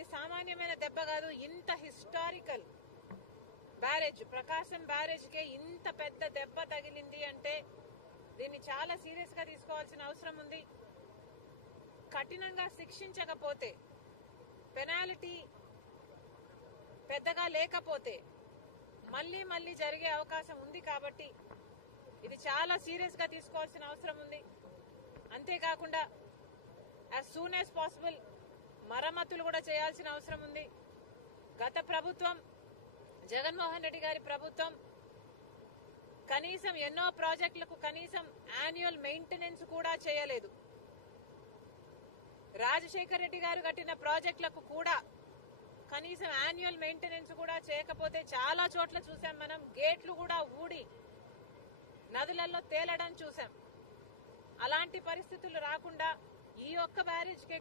ఇది సామాన్యమైన దెబ్బ కాదు. ఇంత హిస్టారికల్ బ్యారేజ్, ప్రకాశం బ్యారేజ్ కే ఇంత పెద్ద దెబ్బ తగిలింది అంటే దీన్ని చాలా సీరియస్ గా తీసుకోవాల్సిన అవసరం ఉంది. కఠినంగా శిక్షించకపోతే, పెనాల్టీ పెద్దగా లేకపోతే మళ్లీ మళ్లీ జరిగే అవకాశం ఉంది. కాబట్టి ఇది చాలా సీరియస్ గా తీసుకోవాల్సిన అవసరం ఉంది. అంతేకాకుండా యాజ్ సూన్ యాజ్ పాసిబుల్ మరమ్మతులు కూడా చేయాల్సిన అవసరం ఉంది. గత ప్రభుత్వం, జగన్మోహన్ రెడ్డి గారి ప్రభుత్వం కనీసం ఎన్నో ప్రాజెక్టులకు కనీసం యాన్యువల్ మెయింటెనెన్స్ కూడా చేయలేదు. రాజశేఖర్ రెడ్డి గారు కట్టిన ప్రాజెక్టులకు కూడా కనీసం యాన్యువల్ మెయింటెనెన్స్ కూడా చేయకపోతే చాలా చోట్ల చూసాం మనం. గేట్లు కూడా ఊడి నదులలో తేలడం చూసాం. అలాంటి పరిస్థితులు రాకుండా ఈ ఒక్క బ్యారేజ్ కే